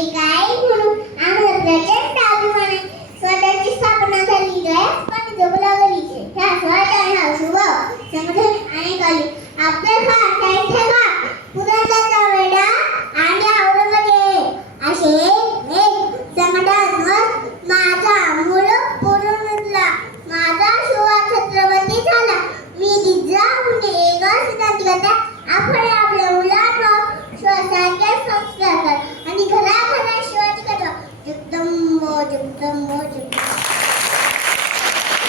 एका ходим, там ходим.